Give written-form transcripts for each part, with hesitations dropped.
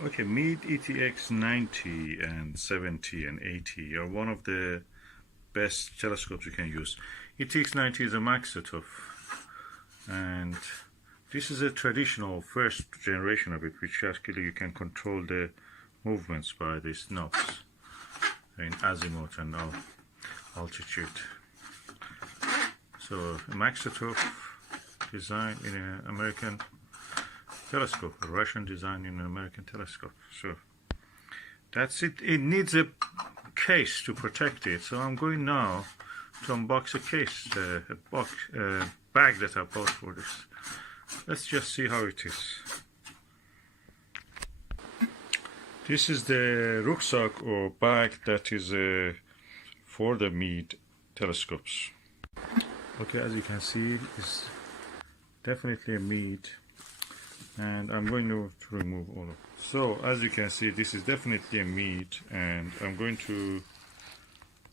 Okay, Meade ETX90 and 70 and 80 are one of the best telescopes you can use. ETX90 is a Maxitov, and this is a traditional first generation of it, which actually you can control the movements by these knobs in azimuth and altitude. So a Maxitov design in an American telescope, a Russian design in an American telescope. So that's it. It needs a case to protect it. So I'm going now to unbox a case, a bag that I bought for this. Let's just see how it is. This is the rucksack or bag that is for the Meade telescopes. Okay, as you can see, it's definitely a Meade, and I'm going to remove all of it. So as you can see, this is definitely a Meade, and I'm going to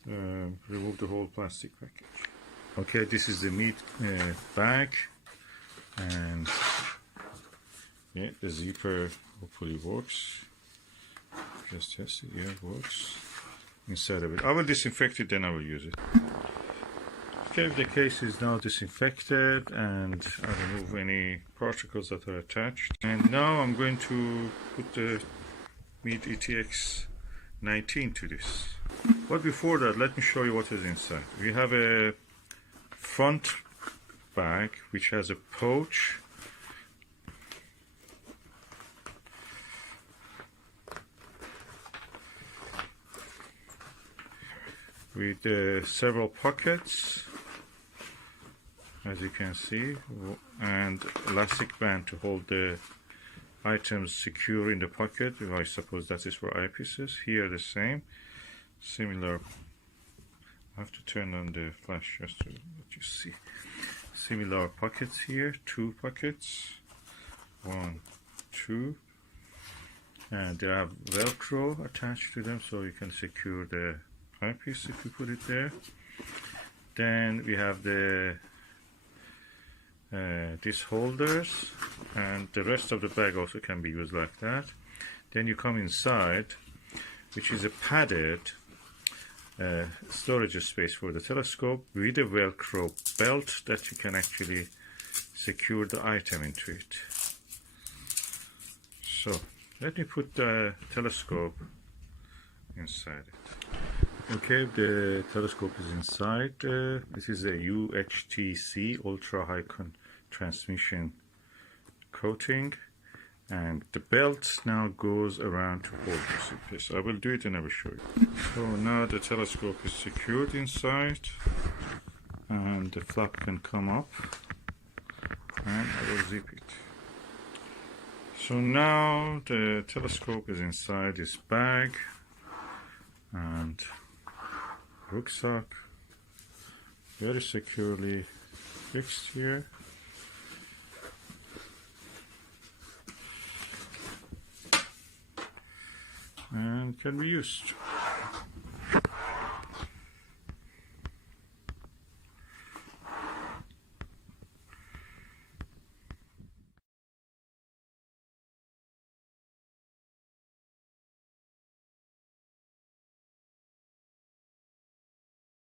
remove the whole plastic package. Okay, this is the Meade bag, and yeah, the zipper hopefully works. Just test it. Yeah, it works inside of it. I will disinfect it, then I will use it. Okay, the case is now disinfected, and I remove any particles that are attached. And now I'm going to put the Meade ETX90 to this. But before that, let me show you what is inside. We have a front bag which has a pouch with several pockets, as you can see, and elastic band to hold the items secure in the pocket. I suppose that is for eyepieces. Here the same, similar. I have to turn on the flash just to let you see. Similar pockets here, 2 pockets, 1, 2, and they have Velcro attached to them, so you can secure the eyepiece if you put it there. Then we have the these holders, and the rest of the bag also can be used like that. Then you come inside, which is a padded storage space for the telescope with a Velcro belt that you can actually secure the item into it. So let me put the telescope inside it. Okay, the telescope is inside. This is a UHTC ultra high transmission coating, and the belt now goes around to hold this in place. I will do it and I will show you. So now the telescope is secured inside, and the flap can come up, and I will zip it. So now the telescope is inside this bag, and rucksack very securely fixed here. And can be used.